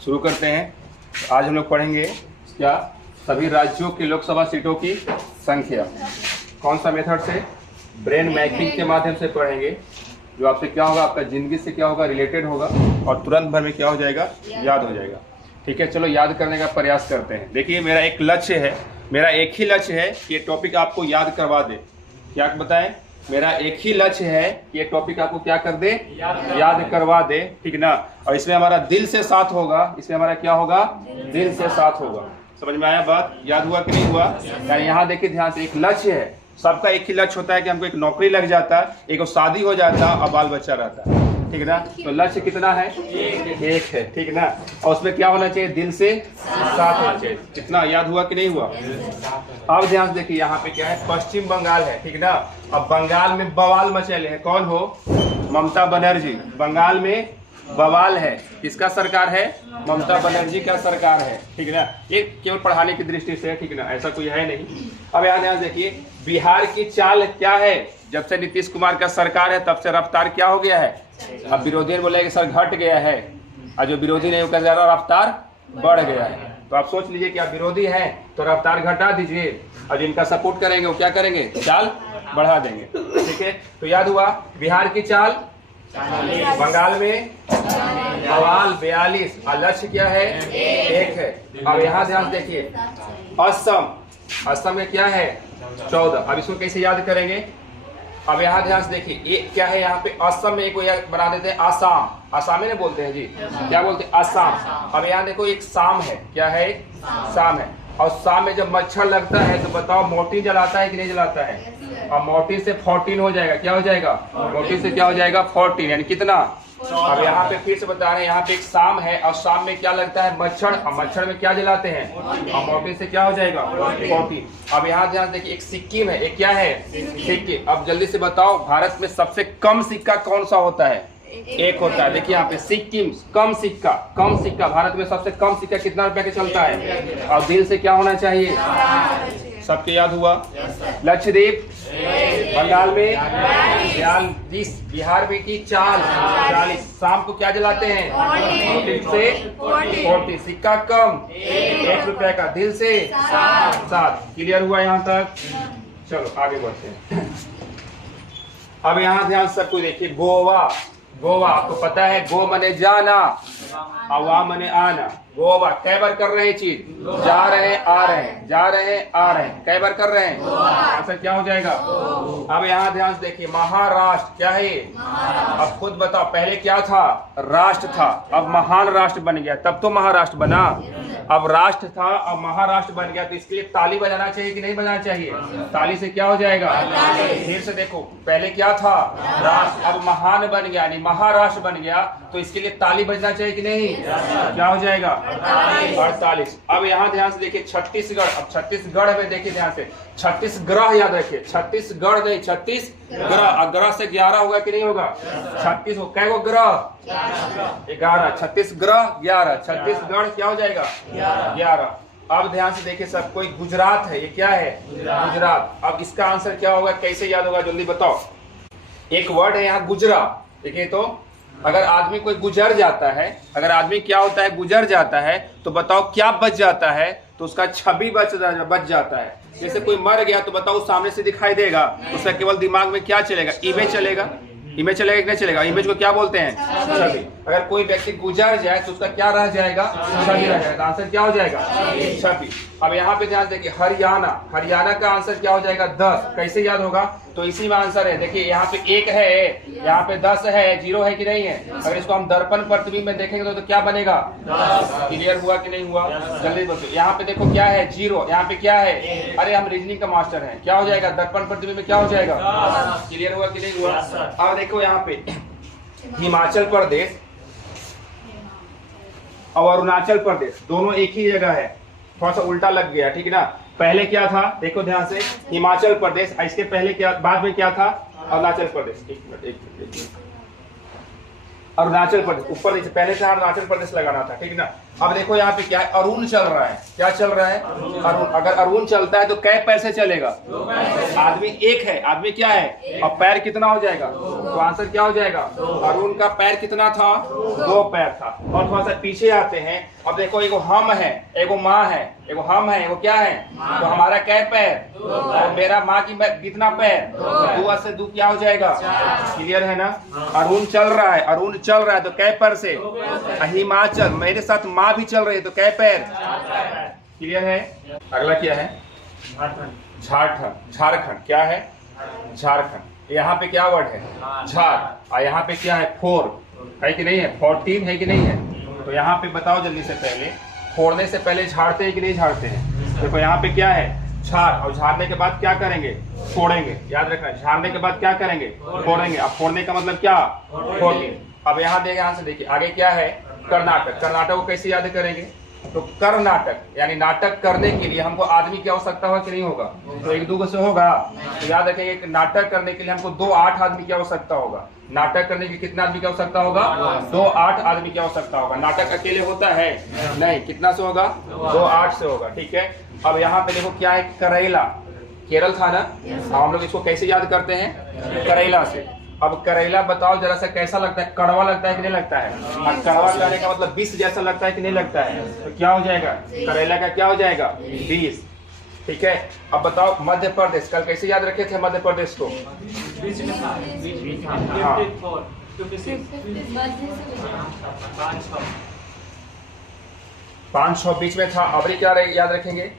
शुरू करते हैं। आज हम लोग पढ़ेंगे क्या, सभी राज्यों की लोकसभा सीटों की संख्या। कौन सा मेथड से? ब्रेन मैपिंग के माध्यम से पढ़ेंगे, जो आपसे क्या होगा, आपका जिंदगी से क्या होगा, रिलेटेड होगा और तुरंत भर में क्या हो जाएगा, याद हो जाएगा। ठीक है, चलो याद करने का प्रयास करते हैं। देखिए, मेरा एक लक्ष्य है, मेरा एक ही लक्ष्य है कि ये टॉपिक आपको याद करवा दे। क्या बताएं? मेरा एक ही लक्ष्य है कि ये टॉपिक आपको क्या कर दे, याद करवा दे। ठीक ना? और इसमें हमारा दिल से साथ होगा, इसमें हमारा क्या होगा, दिल से साथ होगा। समझ में आया बात? याद हुआ कि नहीं हुआ? यानी यहाँ देखिए ध्यान से, एक लक्ष्य है, सबका एक ही लक्ष्य होता है कि हमको एक नौकरी लग जाता है, एक शादी हो जाता है और बाल बच्चा रहता है। ठीक ना? तो लक्ष्य कितना है? एक है। ठीक ना? और उसमें क्या होना चाहिए, दिल से साथ होना चाहिए। कितना याद हुआ कि नहीं हुआ? अब ध्यान से देखिए, यहाँ पे क्या है, पश्चिम बंगाल है। ठीक ना? अब बंगाल में बवाल मचेले है। कौन हो? ममता बनर्जी। बंगाल में बवाल है, किसका सरकार है? ममता बनर्जी का सरकार है। ठीक है ना? ये केवल पढ़ाने की दृष्टि से है। ठीक ना? ऐसा कोई है नहीं। अब यहाँ ध्यान देखिए, बिहार की चाल क्या है? जब से नीतीश कुमार का सरकार है तब से रफ्तार क्या हो गया है? अब विरोधी बोले कि सर घट गया है, और जो विरोधी नहीं, उसका ज्यादा रफ्तार बढ़ गया है। तो आप सोच लीजिए कि आप विरोधी हैं तो रफ्तार घटा दीजिए, और जिनका सपोर्ट करेंगे वो क्या करेंगे, चाल बढ़ा देंगे। ठीक है, तो याद हुआ, बिहार की चाल, बंगाल में बवाल 42, और लक्ष्य क्या है, एक है। अब यहाँ ध्यान देखिए, असम, असम में क्या है, 14। अब इसको कैसे याद करेंगे? अब यहाँ ध्यान से देखिए, ये क्या है, यहाँ पे असम में एक बना देते हैं आसाम, आसामी ने बोलते हैं जी, क्या बोलते हैं, आसाम। अब यहाँ देखो, एक शाम है, क्या है, एक शाम है। और शाम में जब मच्छर लगता है तो बताओ मोटी जलाता है कि नहीं जलाता है? और मोटी से 14 हो जाएगा, क्या हो जाएगा, मोटी से क्या हो जाएगा, 14, यानी कितना? अब यहाँ पे फिर से बता रहे हैं, यहाँ पे एक शाम है और शाम में क्या लगता है, मच्छर, और मच्छर में क्या जलाते हैं, और मोटी से क्या हो जाएगा, 14। अब यहाँ ध्यान देखिए, एक सिक्किम है, एक क्या है, सिक्किम। अब जल्दी से बताओ, भारत में सबसे कम सिक्का कौन सा होता है? एक होता है। देखिए यहाँ पे सिक्किम, कम सिक्का, कम सिक्का। भारत में सबसे कम सिक्का कितना रुपए का चलता है? और दिल से क्या होना चाहिए? सबके याद हुआ? लक्षद्वीप, बंगाल में 42, बिहार में की चाल 40। शाम को क्या जलाते हैं? 14 से 40, सिक्का कम, 1 रुपए का, दिल से 7। क्लियर हुआ यहाँ तक? चलो आगे बढ़ते हैं। अब यहाँ ध्यान से सबको देखिए, गोवा, गोवा आपको पता है, गो मने जाना, अवा मने आना। गोवा कै बार कर रहे हैं चीज, जा रहे हैं आ रहे हैं, जा रहे हैं आ रहे हैं, कै बार कर रहे हैं, आंसर क्या हो जाएगा? अब यहाँ ध्यान से देखिए, महाराष्ट्र क्या है? अब खुद बताओ, पहले क्या था, राष्ट्र था, अब महान राष्ट्र बन गया, तब तो महाराष्ट्र बना। अब राष्ट्र था अब महाराष्ट्र बन गया, तो इसके लिए ताली बजाना चाहिए कि नहीं बजाना चाहिए? ताली से क्या हो जाएगा? फिर से देखो, पहले क्या था, राष्ट्र, अब महान बन गया, यानी महाराष्ट्र बन गया, तो इसके लिए ताली बजना चाहिए कि नहीं? क्या हो जाएगा? 48। अब यहाँ ध्यान से देखिए, छत्तीसगढ़। अब छत्तीसगढ़ में देखिए ध्यान से, छत्तीसगढ़ याद रखिए, छत्तीसगढ़ नहीं, छत्तीसगढ़। ग्रह से 11 होगा कि नहीं होगा? 36 हो, कै गो ग्रह? 11, छत्तीसगढ़ 11, छत्तीसगढ़ क्या हो जाएगा? 11। अब ध्यान से देखिए सब कोई, गुजरात है, ये क्या है, गुजरात। अब इसका आंसर क्या होगा, कैसे याद होगा, जल्दी बताओ। एक वर्ड है यहाँ गुजरा। देखिए, तो अगर आदमी कोई गुजर जाता है, अगर आदमी क्या होता है, गुजर जाता है, तो बताओ क्या बच जाता है? तो उसका छवि बच जाता है। जैसे कोई मर गया तो बताओ सामने से दिखाई देगा, उसका केवल दिमाग में क्या चलेगा, इमेज चलेगा। इमेज चलेगा कि नहीं चलेगा? इमेज को क्या बोलते हैं, छवि। अगर कोई व्यक्ति गुजर जाए तो उसका क्या रह जाएगा, छवि रह जाएगा। आंसर क्या हो जाएगा, छवि। अब यहाँ पे ध्यान देखिए, हरियाणा, हरियाणा का आंसर क्या हो जाएगा, 10। कैसे याद होगा? तो इसी में आंसर है। देखिए यहाँ पे 1 है, यहाँ पे 10 है, 0 है कि नहीं है? अगर इसको हम दर्पण प्रतिबिंब में देखेंगे तो क्या बनेगा, 10। क्लियर हुआ कि नहीं हुआ? जल्दी बताओ। यहाँ पे देखो क्या है, 0, यहाँ पे क्या है, अरे हम रीजनिंग का मास्टर हैं, क्या हो जाएगा, दर्पण प्रतिबिंब में क्या हो जाएगा, 10। क्लियर हुआ कि नहीं हुआ? अब देखो यहाँ पे हिमाचल प्रदेश और अरुणाचल प्रदेश दोनों एक ही जगह है, थोड़ा सा उल्टा लग गया। ठीक है ना? पहले क्या था, देखो ध्यान से, हिमाचल प्रदेश, इसके पहले क्या, बाद में क्या था, अरुणाचल प्रदेश। एक मिनट। अरुणाचल प्रदेश, ऊपर नीचे, पहले से अरुणाचल प्रदेश लगाना था, ठीक ना। अब देखो यहाँ पे क्या है, अरुण चल रहा है, क्या चल रहा है, अरुण। अगर अरुण चलता है तो कै पैर से चलेगा, आदमी एक है, आदमी क्या है, अब पैर कितना हो जाएगा, तो आंसर क्या हो जाएगा, अरुण का पैर कितना था, 2 पैर था। और थोड़ा सा पीछे आते हैं, अब देखो एगो हम है, एगो माँ है, एगो हम है, एगो क्या है, तो हमारा कै पैर, और मेरा माँ की कितना पैर, 2 से 2 क्या हो जाएगा, क्लियर है ना। अरुण चल रहा है, अरुण चल रहा है तो कै पैर से, हिमाचल, मेरे साथ माँ भी चल रही है तो कै पैर, क्लियर है। अगला क्या है, झारखंड, झारखंड क्या है, झारखंड। यहाँ पे क्या वर्ड है, झार, और यहाँ पे क्या है, 4 है कि नहीं है, 14 है कि नहीं है। तो यहाँ पे बताओ जल्दी से, पहले फोड़ने से पहले झाड़ते हैं कि नहीं झाड़ते हैं। देखो यहाँ पे क्या है, झाड़, और झाड़ने के बाद क्या करेंगे, फोड़ेंगे, याद रखना, झाड़ने के बाद क्या करेंगे, फोड़ेंगे। अब फोड़ने का मतलब क्या, फोड़ेंगे। अब यहाँ देखिए, यहाँ से देखिए आगे क्या है, कर्नाटक। कर्नाटक को कैसे याद करेंगे, तो कर्नाटक यानी नाटक करने के लिए हमको आदमी की आवश्यकता होगा कि नहीं होगा, तो 1-2 से होगा। तो याद रखेंगे कि नाटक करने के लिए हमको 2-8 आदमी की आवश्यकता होगा। नाटक करने के लिए कितना आदमी की आवश्यकता होगा, 2-8 आदमी की आवश्यकता होगा। नाटक अकेले होता है नहीं, कितना से होगा, 2-8 से होगा, ठीक है। अब यहाँ पे देखो क्या है, करेला, केरल था ना, हम लोग इसको कैसे याद करते हैं, करेला से। अब करेला बताओ जरा सा कैसा लगता है, कड़वा लगता है कि नहीं लगता है, और कड़वा कहने का मतलब विष जैसा लगता है कि नहीं लगता है, तो क्या हो जाएगा, करेला का क्या हो जाएगा, विष, ठीक है। अब बताओ मध्य प्रदेश, कल कैसे याद रखे थे मध्य प्रदेश को, हाँ 5-6 बीच में था। अबरी क्या याद रखेंगे,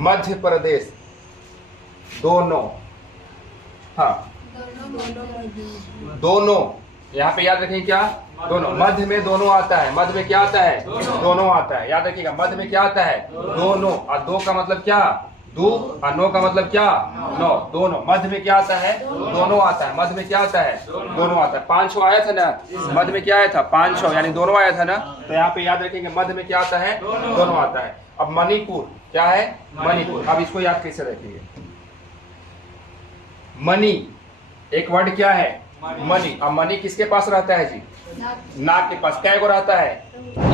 मध्य प्रदेश, दोनों, हाँ दोनों, यहाँ पे याद रखेंगे क्या, दोनों। मध्य में दोनों आता है, मध्य में क्या आता है, दोनों आता है, याद रखिएगा। मध्य में क्या आता है, दोनों, और 2 का मतलब क्या, 2, और 9 का मतलब क्या, 9, दोनों। मध्य में क्या आता है, दोनों आता है, मध्य में क्या आता है, दोनों आता है। 5-6 आया था ना, मध्य में क्या आया था, 5-6 यानी दोनों आया था ना, तो यहाँ पे याद रखेंगे मध्य में क्या आता है, दोनों आता है। अब मणिपुर क्या है, मणिपुर। अब इसको याद कैसे रखेंगे, मनी, एक वर्ड क्या है, मनी। अब मनी किसके पास रहता है जी, नाग के पास। क्या रहता है,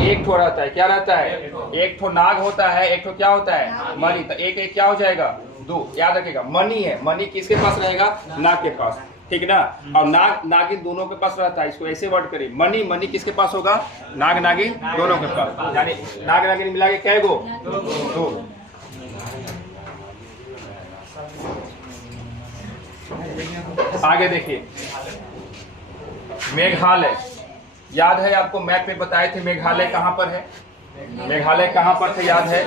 1 ठो रहता है, क्या रहता है, 1 ठो नाग होता है, 1 ठो क्या होता है, मनी। तो 1-1 क्या हो जाएगा, 2, याद रखेगा। मनी है, मनी किसके पास रहेगा, नाग के पास, ठीक ना। और नाग नागिन दोनों के पास रहता है, इसको ऐसे वर्ड करिए, मनी, मनी किसके पास होगा, नाग नागिन दोनों के पास, यानी नाग नागिन मिला के कै गो, 2। आगे देखिए, मेघालय, याद है आपको, मैप पे बताए थे मेघालय कहाँ पर है, मेघालय कहाँ पर थे याद है।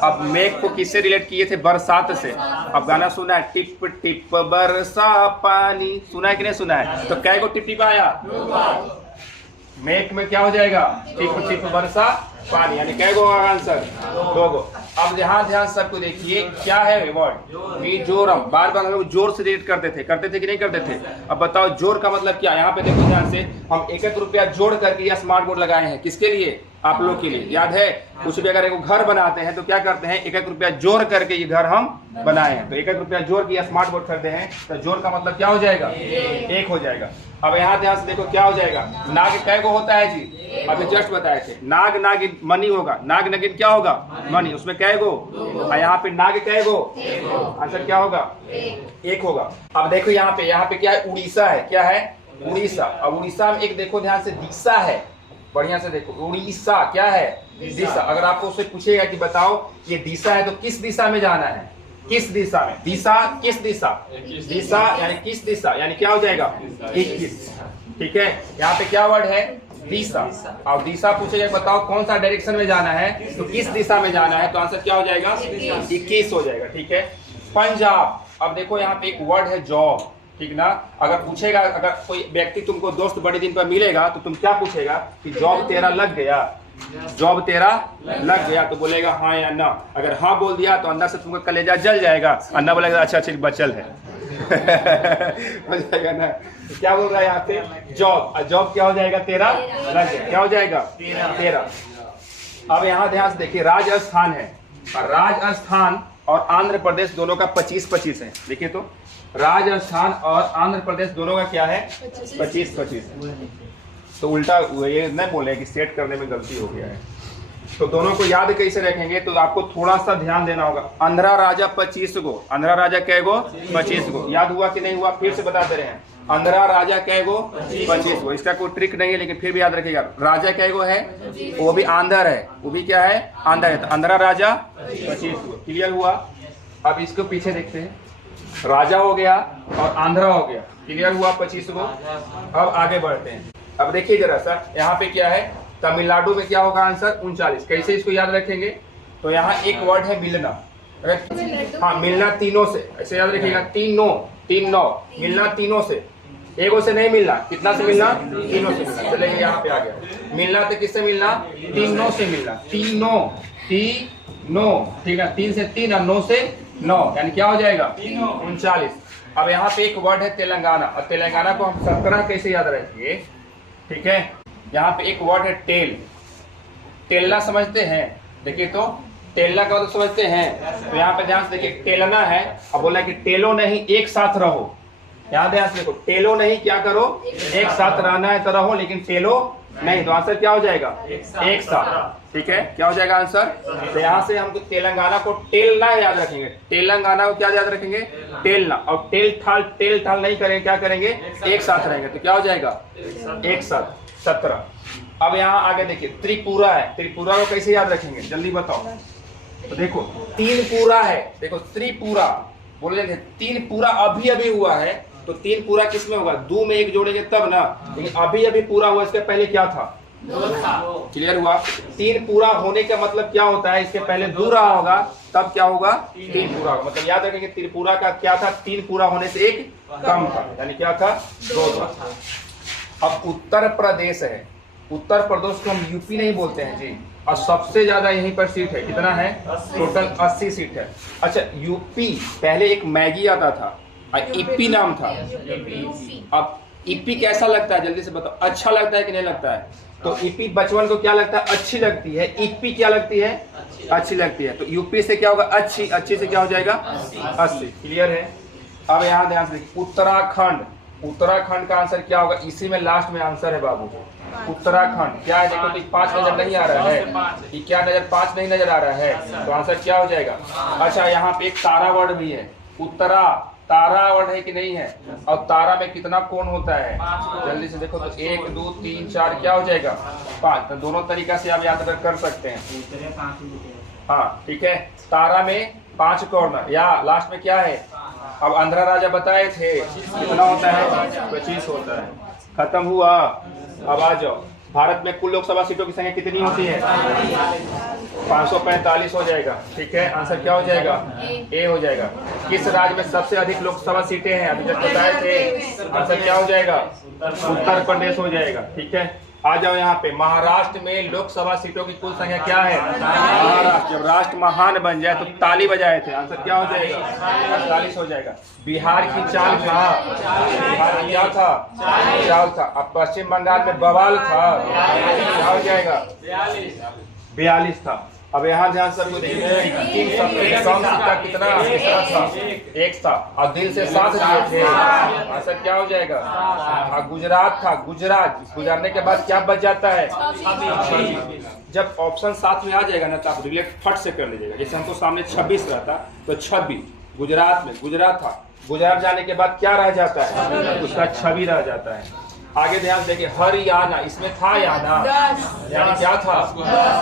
अब मेघ को किससे रिलेट किए थे, बरसात से। अब गाना सुना है, टिप टिप बरसा पानी, सुना है कि नहीं सुना है, तो कै गो टिप टिप आया, मेघ में क्या हो जाएगा, टिप टिप बरसा पानी, यानी कै गो आंसर, 2 गो। अब ध्यान सबको देखिए, क्या है वर्ड, मिजोरम। बार बार हम लोग जोर से रिलेट करते थे कि नहीं करते थे। अब बताओ जोर का मतलब क्या, यहाँ पे देखो ध्यान से, हम 1-1 रुपया जोड़ करके यह स्मार्ट बोर्ड लगाए हैं, किसके लिए, आप लोग के लिए, याद है। कुछ भी अगर एक घर बनाते हैं तो क्या करते हैं, 1-1 रुपया जोड़ करके ये घर हम बनाए हैं, तो 1-1 रुपया जोड़ के स्मार्ट बोर्ड खरीदे हैं, तो जोड़ का मतलब क्या हो जाएगा, 1 हो जाएगा। अब यहाँ ध्यान से देखो क्या हो जाएगा, नाग कै गो होता है जी, अभी जस्ट बताए थे, नाग नागिन मनी होगा, नाग नागिन क्या होगा, मनी, उसमें कै गो, और यहाँ पे नाग कै गो, आंसर क्या होगा, 1 होगा। अब देखो यहाँ पे क्या है, उड़ीसा है, क्या है, उड़ीसा। अब उड़ीसा में एक देखो ध्यान से, दिशा है, बढ़िया से देखो, उड़ीसा क्या है, दिशा। अगर आपको उससे पूछेगा कि बताओ ये दिशा है तो किस दिशा में जाना है, किस दिशा में, दिशा किस दिशा, दिशा यानी किस दिशा, यानी क्या हो जाएगा, 21, ठीक है। यहाँ पे क्या वर्ड है, दिशा, और दिशा पूछेगा बताओ कौन सा डायरेक्शन में जाना है, तो किस दिशा में जाना है, तो आंसर क्या हो जाएगा, 21 हो जाएगा, ठीक है। पंजाब, अब देखो यहाँ पे एक वर्ड है जॉब, ठीक ना। अगर पूछेगा, अगर कोई व्यक्ति तुमको दोस्त बड़े दिन पर मिलेगा तो तुम क्या पूछेगा कि जॉब तेरा लग गया, जॉब तेरा लग गया, तो बोलेगा हाँ या ना। अगर हाँ बोल दिया तो अंदर से तुमको कलेजा जल जाएगा, अन्ना बोलेगा अच्छा अच्छा बचल है हो जाएगा ना। तो क्या बोल रहा है यहाँ पे, जॉब, जॉब क्या हो जाएगा, तेरा लग गया, क्या हो जाएगा, तेरा। अब यहाँ ध्यान से देखिए, राजस्थान है, राजस्थान और आंध्र प्रदेश दोनों का 25-25 है। देखिए तो राजस्थान और आंध्र प्रदेश दोनों का क्या है, 25-25। तो उल्टा ये नहीं बोले कि सेट करने में गलती हो गया है। तो दोनों को याद कैसे रखेंगे, तो आपको थोड़ा सा ध्यान देना होगा। अंधरा राजा 25 गो, अंधरा राजा कै गो 25 गो, याद हुआ कि नहीं हुआ, फिर से बता दे रहे हैं। अंधरा राजा कै गो 25 गो, इसका कोई ट्रिक नहीं है लेकिन फिर भी याद रखिएगा। राजा कै गो है, वो भी आंधर है, वो भी क्या है, आंधर है। तो अंधरा राजा 25 गो, क्लियर हुआ। अब इसको पीछे देखते हैं, राजा हो गया और आंध्रा हो गया, क्लियर हुआ 25 गो। अब आगे बढ़ते हैं। अब देखिए जरा सा, यहाँ पे क्या है, तमिलनाडु में क्या होगा आंसर 39। कैसे इसको याद रखेंगे, तो यहाँ एक वर्ड है मिलना, हाँ मिलना तीनों से, ऐसे याद रखिएगा, तीन नौ मिलना तीनों से, एगो से नहीं मिलना, कितना से मिलना, तीनों से मिलना। चलेंगे यहाँ पे आ गया, मिलना तो किससे मिलना, तीनों से मिलना, तीनों, ठीक है, 3 से 3 और 9 से 9, यानी क्या हो जाएगा 39। अब यहाँ पे एक वर्ड है तेलंगाना, और तेलंगाना को हम 17 कैसे याद रखेंगे, ठीक है। यहाँ पे एक वर्ड है टेल, टेलना समझते हैं, देखिए तो टेलना का मतलब समझते हैं, तो यहाँ पे ध्यान से देखिए, टेलना है, अब बोला कि टेलो नहीं एक साथ रहो, यहाँ ध्यान से देखो, टेलो नहीं क्या करो, एक साथ रहना है तो रहो, लेकिन टेलो नहीं, तो आंसर क्या हो जाएगा, एक साथ, ठीक है, क्या हो जाएगा आंसर। तो यहाँ से हम तेलंगाना को टेलना याद रखेंगे, तेलंगाना को क्या याद रखेंगे, टेलना, और टेल ठाल नहीं करेंगे, क्या करेंगे, एक साथ रहेंगे, तो क्या हो जाएगा एक साथ, 17। अब यहाँ आगे देखिए, त्रिपुरा है, त्रिपुरा को कैसे याद रखेंगे, जल्दी बताओ। तो देखो 3 पूरा है, देखो त्रिपुरा बोलेंगे, 3 पूरा अभी हुआ है, तो 3 पूरा किस में होगा, 2 में 1 जोड़ेंगे तब ना, लेकिन अभी पूरा हुआ, इसके पहले क्या था, 2 था, क्लियर हुआ। 3 पूरा होने का मतलब क्या होता है, इसके पहले 2 रहा होगा, तब क्या होगा 3 पूरा होगा, मतलब याद रखेंगे त्रिपुरा का क्या था, 3 पूरा होने से 1 कम था, यानी क्या था, 2 था। अब उत्तर प्रदेश है, उत्तर प्रदेश को हम यूपी नहीं बोलते हैं जी, और सबसे ज्यादा यहीं पर सीट है, कितना है, टोटल 80 सीट है। अच्छा, यूपी पहले एक मैगी आता था, ईपी नाम था, अब ईपी कैसा लगता है, जल्दी से बताओ, अच्छा लगता है कि नहीं लगता है, तो ईपी बचपन को क्या लगता है, अच्छी लगती है, ईपी क्या लगती है, अच्छी लगती है, तो यूपी से क्या होगा, अच्छी, अच्छी से क्या हो जाएगा 80, क्लियर है। अब यहाँ ध्यान से देखिए, उत्तराखंड, उत्तराखंड का आंसर क्या होगा, इसी में लास्ट में आंसर है बाबू, उत्तराखंड क्या है, देखो तो 5 नजर नहीं आ रहा है, ये क्या नजर 5 नहीं नजर आ रहा है, तो आंसर क्या हो जाएगा। अच्छा, यहाँ पे एक तारा वर्ड भी है, उत्तरा तारा वर्ड है कि नहीं है, और तारा में कितना कोण होता है, जल्दी से देखो तो 1 2 3 4 क्या हो जाएगा 5, तो दोनों तरीका से आप याद कर सकते हैं, हाँ ठीक है, तारा में 5 कॉर्नर, या लास्ट में क्या है, अब आंध्रा राजा बताए थे कितना होता है, 25 होता है, खत्म हुआ। अब आ जाओ, भारत में कुल लोकसभा सीटों की संख्या कितनी होती है, 545 हो जाएगा, ठीक है, आंसर क्या हो जाएगा, ए हो जाएगा। किस राज्य में सबसे अधिक लोकसभा सीटें हैं, अभी जब बताए थे, आंसर क्या हो जाएगा, उत्तर प्रदेश हो जाएगा, ठीक है। आ जाओ यहाँ पे, महाराष्ट्र में लोकसभा सीटों की कुल संख्या क्या है, महाराष्ट्र, जब राष्ट्र महान बन जाए तो ताली बजाए थे, आंसर क्या हो जाएगा 48 हो जाएगा। बिहार की चाल था, बिहार क्या था, चाल था। अब पश्चिम बंगाल में बवाल था, क्या हो जाएगा 42 था। अब यहाँ ध्यान से कितना था, 1 था, और दिल से 7 दिए थे, आंसर क्या हो जाएगा, गुजरात था, गुजरात गुजरने के बाद क्या बच जाता है, जब ऑप्शन 7 में आ जाएगा ना, तो आप रिलेट फट से कर लीजिएगा, जैसे हमको सामने 26 रहता तो 26, गुजरात में गुजरात था, गुजरात जाने के बाद क्या रह जाता है, उसका 26 रह जाता है। आगे ध्यान देखिए, हरियाणा, इसमें था याना, यानी क्या था,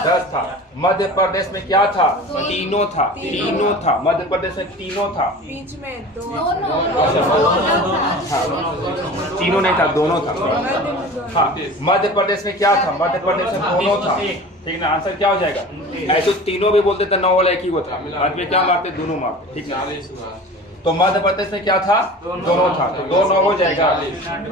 10 था। मध्य प्रदेश में क्या था, तीनों था, तीनों था, मध्य प्रदेश में तीनों था, बीच में 2, तीनों नहीं था, दोनों था, हाँ। मध्य प्रदेश में क्या था, मध्य प्रदेश में दोनों था, ठीक ना, आंसर क्या हो जाएगा, ऐसे तीनों भी बोलते थे, 9 वाला एक ही वो था, आज में क्या मारते, दोनों मारते, ठीक है। तो मध्य प्रदेश में क्या था, दोनों था, तो 2 9 हो जाएगा।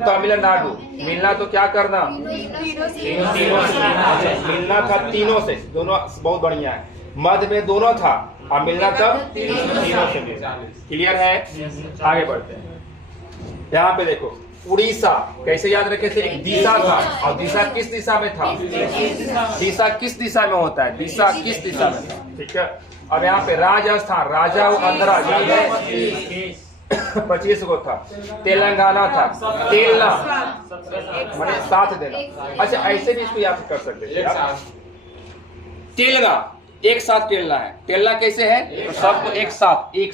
तमिलनाडु, मिलना तो क्या करना, तीनों से, मिलना था तीनों से, दोनों बहुत बढ़िया है। मध्य में दोनों था, और मिलना तब तीनों से, क्लियर है। आगे बढ़ते हैं, यहाँ पे देखो, उड़ीसा कैसे याद रखे थे, एक दिशा था, और दिशा किस दिशा में था, दिशा किस दिशा में होता है, दिशा किस दिशा में था, ठीक है। अब यहाँ पे राजस्थान, राजा और अंधरा, 25 गो था। तेलंगाना था, तेलना मैंने 7 देना। अच्छा ऐसे भी इसको याद कर सकते थे आप। तेलना एक साथ टेलना है। टेलना कैसे है? तो सबको एक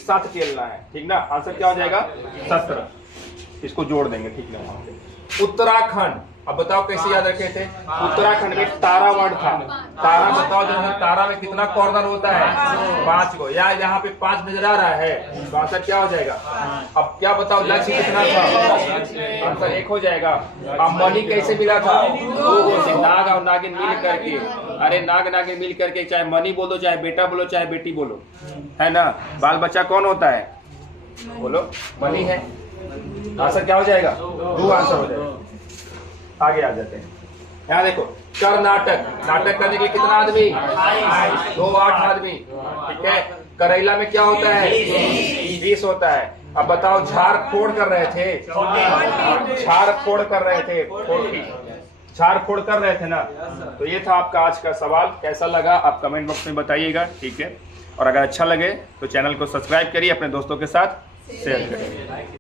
साथ टेलना है, ठीक ना। आंसर क्या हो जाएगा? 17। इसको जोड़ देंगे, ठीक ना। उत्तराखंड, अब बताओ कैसे याद रखे थे? उत्तराखंड में तारा वर्ड था। तारा बताओ जो है, तारा में कितना कॉर्नर होता है? 5 को। या यहाँ पे 5 नजर आ रहा है, तो आंसर क्या हो जाएगा? अब क्या बताओ लक्ष्य कितना था? आंसर 1 हो जाएगा। अब मणि कैसे मिला था? 2 गो से, नाग और नागिन मिल करके। अरे नाग नागिन मिल करके, चाहे मणि बोलो, चाहे बेटा बोलो, चाहे बेटी बोलो, है ना। बाल बच्चा कौन होता है? बोलो, मणि है। आंसर क्या हो जाएगा? 2 आंसर हो जाएगा। आगे आ जाते हैं। यहाँ देखो, कर्नाटक, नाटक करने के लिए कितना आदमी? 2 8 आदमी, ठीक है। करेला में क्या होता है? 20 होता है। अब बताओ झाड़-फोड़ कर रहे थे, झाड़-फोड़ कर रहे थे, झाड़-फोड़ कर रहे थे ना। तो ये था आपका आज का सवाल। कैसा लगा आप कमेंट बॉक्स में बताइएगा, ठीक है। और अगर अच्छा लगे तो चैनल को सब्सक्राइब करिए, अपने दोस्तों के साथ शेयर करिए।